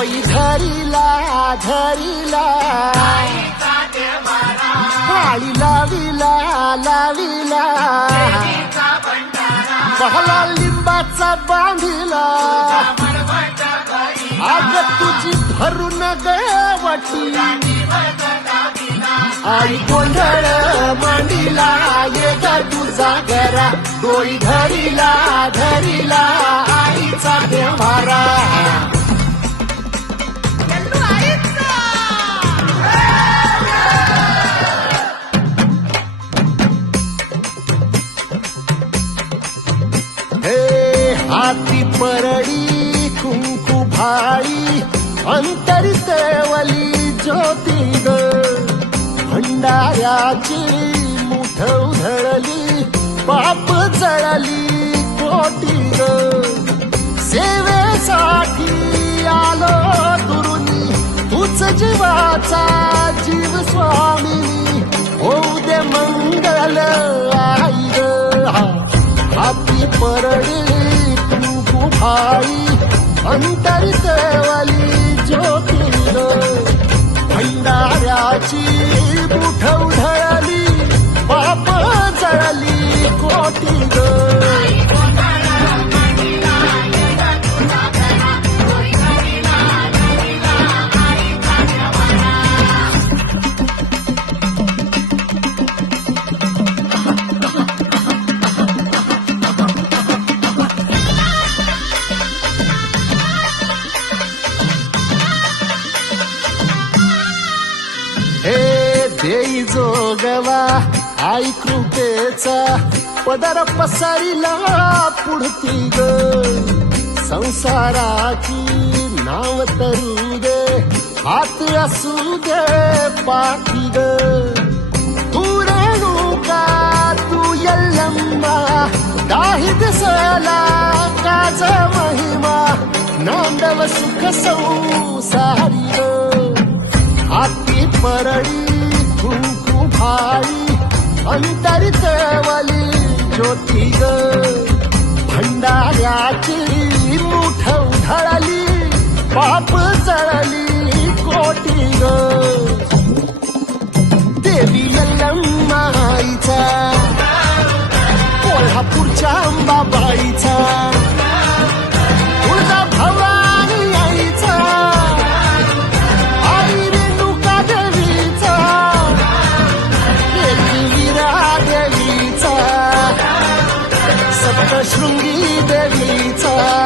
डोई धरिला धरिला काळी लाविला लाविला बहला लिंबाचा बांधिला आग तुझी भरून गवटी आई गोंधळ मांडीला ये ग तुझा घरा डोई धरिला धरिला आईचा देवारा हाती परडी कुंकू भाळी अंतरितवली ज्योती ग भंडाऱ्याची मुठ उधळली पाप जळली कोटी ग सेवेसाठी आलो दुरुनी तूच जीवाचा जीव स्वामी होऊ दे मंगल आई ग हाती परडी कुंकू भाई अंतरितवली ज्योती ग भंडाऱ्याची मुठ उधळली पाप जळली कोटी ग देई जोगवा आई कृपेचा पदर पसरिला पुढती ग संसाराची नाव तरू दे हात असू दे पाठी ग तू रेणुका तू यल्लम्मा दाही दिसला काज महिमा नांदव सुख संसारी ग हाती परडी कुंकू भाई अंतरितवली ज्योती ग भंडाऱ्याची मुठ उधळली पाप जळली कोटी ग देवी यल्लम्मा आईचा कोल्हापूरच्या अंबाबाईचा तुळजा भवानी आईचा शृंगी देवीचा